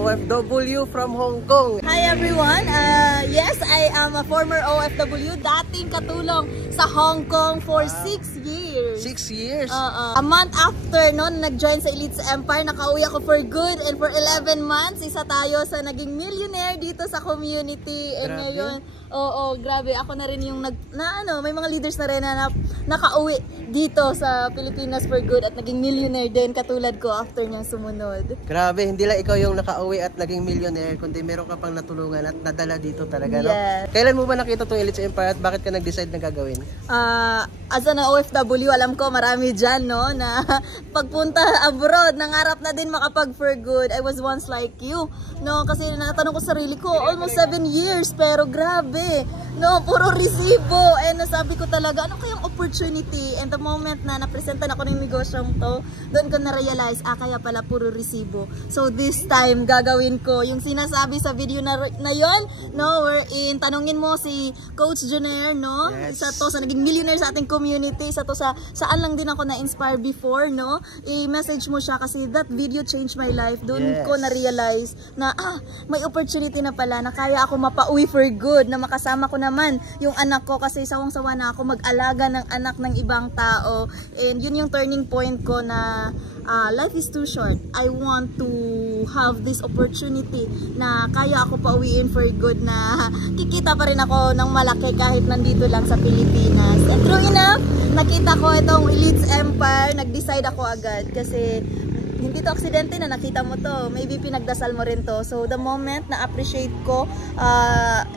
OFW from Hong Kong. Hi everyone! Yes, I am a former OFW, dating katulong sa Hong Kong for 6 years. 6 years? A month after noon, nag-join sa Elites Empire, nakauwi ako for good, and for 11 months, isa tayo sa naging millionaire dito sa community. And ngayon, grabe, ako na rin yung may mga leaders na rin na nakauwi dito sa Pilipinas for good at naging millionaire din katulad ko after niyang sumunod. Grabe, hindi lang ikaw yung nakauwi at naging millionaire, kundi meron ka pang natulungan at nadala dito talaga, no? Yes. Kailan mo ba nakita itong Elites Empire at bakit ka nag-decide na gagawin? As an OFW, alam ko marami dyan, no, na pagpunta abroad, nangarap na din makapag for good. I was once like you, no, kasi natanong ko sarili ko, almost 7 years, pero grabe, no, puro resibo. And nasabi ko talaga, ano kayang opportunity? And the moment na napresentan ako ng negosyong to, doon ko na-realize, kaya pala puro resibo. So this time, gagawin ko yung sinasabi sa video na yon, no, wherein tanongin mo si Coach Junair, no, yes. Isa to sa naging millionaire sa ating community, isa to sa saan lang din ako na-inspire before, no, i-message mo siya kasi that video changed my life. Doon ko na-realize na, may opportunity na pala na kaya ako mapauwi for good, na makasama ko naman yung anak ko kasi sawang-sawa na ako mag-alaga ng anak ng ibang tao. And yun yung turning point ko na life is too short. I want to have this opportunity na kaya ako pauwiin for good, na kikita pa rin ako ng malaki kahit nandito lang sa Pilipinas. And true enough, nakita ko itong Elites Empire, nag-decide ako agad kasi hindi to aksidente na nakita mo to. Maybe pinagdasal mo rin to. So the moment na appreciate ko,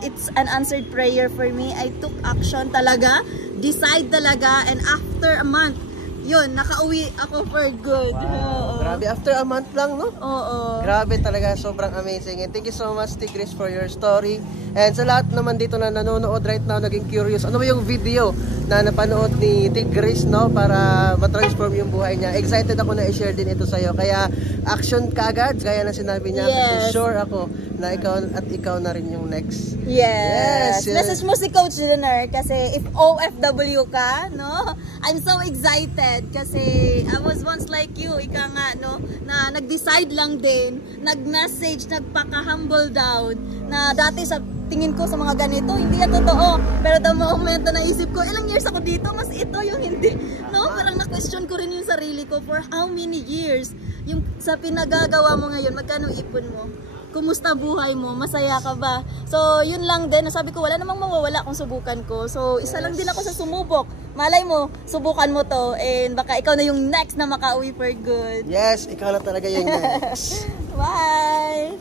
it's an answered prayer for me. I took action talaga, decide talaga, and after a month, yun, nakauwi ako for good. Wow. Grabe, after a month lang, no? Oo. Grabe talaga, sobrang amazing. And thank you so much, Tigris, for your story. And sa lahat naman dito na nanonood right now, naging curious, ano ba yung video na napanood ni Tigris, no? Para matransform yung buhay niya. Excited ako na i-share din ito sa'yo. Kaya, action ka agad, gaya na sinabi niya. Yes. Kasi sure ako na ikaw na rin yung next. Yes. Message mo si Coach Junair kasi if OFW ka, no? I'm so excited kasi I was once like you, ika nga, no? Na nag-decide lang din, nag-message, nagpaka-humble down, na dati sa tingin ko sa mga ganito, hindi yan totoo. Pero the moment na naisip ko, ilang years ako dito, mas ito yung hindi. No? Parang na-question ko rin yung sarili ko for how many years. Yung sa pinagagawa mo ngayon, magkano ipon mo? Kumusta buhay mo? Masaya ka ba? So, yun lang din. Nasabi ko, wala namang mawawala kung subukan ko. So, isa lang din ako sa sumubok. Malay mo, subukan mo to. And baka ikaw na yung next na makauwi for good. Yes, ikaw na talaga yung next. Bye!